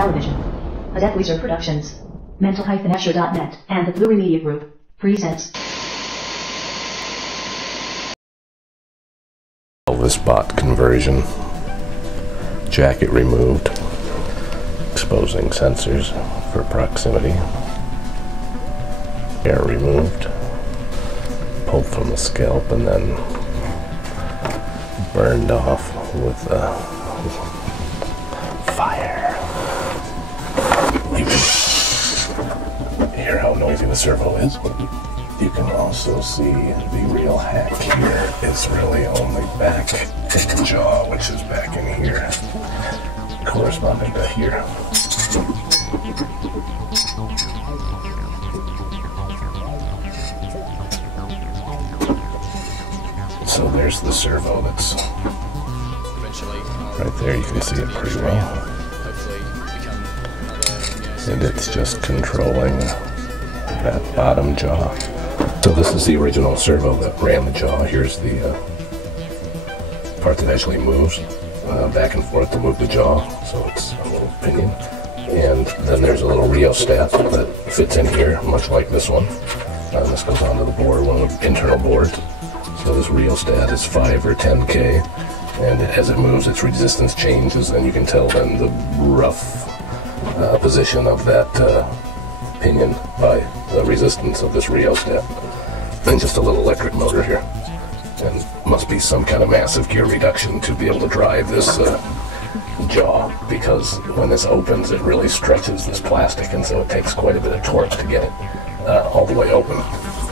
Television. Adept Weezer Productions. Mental-Asher.net and the Blu-ray Media Group presents Elvis-bot conversion. Jacket removed. Exposing sensors for proximity. Hair removed. Pulled from the scalp and then burned off with fire. You can hear how noisy the servo is, but you can also see the real hack here is really only back in the jaw, which is back in here, corresponding to here. So there's the servo that's right there. You can see it pretty well. And it's just controlling that bottom jaw. So this is the original servo that ran the jaw. Here's the part that actually moves back and forth to move the jaw. So it's a little pinion. And then there's a little rheostat that fits in here, much like this one. This goes onto the board, one of the internal boards. So this rheostat is 5 or 10K, and as it moves, its resistance changes, and you can tell then the rough position of that pinion by the resistance of this rheostat. And just a little electric motor here. And must be some kind of massive gear reduction to be able to drive this jaw, because when this opens, it really stretches this plastic, and so it takes quite a bit of torque to get it all the way open.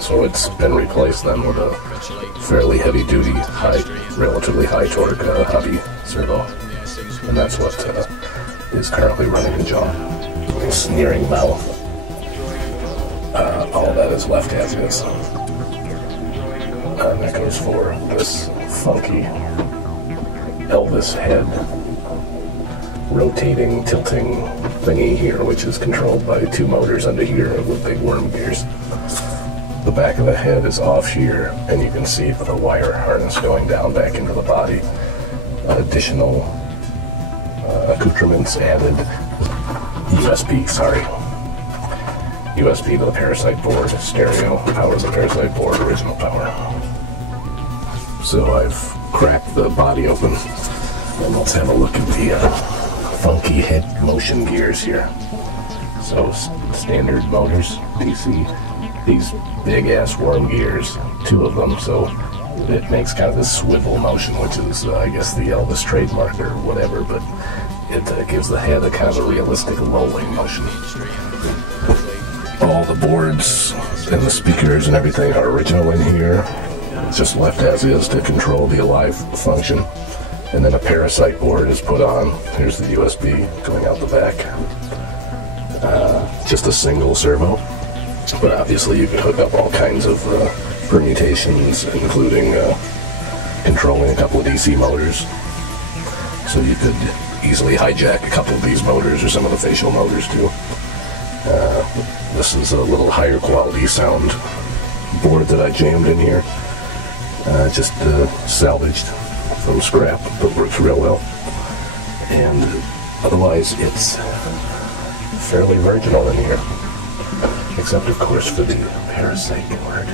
So it's been replaced then with a fairly heavy-duty, relatively high-torque hobby servo, and that's what is currently running the jaw. Sneering mouth. All that is left as is. And that goes for this funky Elvis head rotating, tilting thingy here, which is controlled by 2 motors under here with big worm gears. The back of the head is off here, and you can see the wire harness going down back into the body. Additional accoutrements added. USB to the parasite board, stereo, power the parasite board, original power. So I've cracked the body open, and let's have a look at the funky head motion gears here. So standard motors, DC, these big ass worm gears, 2 of them, so it makes kind of this swivel motion, which is I guess the Elvis trademark or whatever, but it gives the head a kind of a realistic rolling motion. All the boards and the speakers and everything are original in here. It's just left as is to control the Alive function. And then a parasite board is put on. Here's the USB going out the back. Just a single servo. But obviously you can hook up all kinds of permutations, including controlling a couple of DC motors. So you could easily hijack a couple of these motors or some of the facial motors too. This is a little higher quality sound board that I jammed in here. Just salvaged from scrap, but works real well. And otherwise it's fairly virginal in here. Except of course for the parasite board.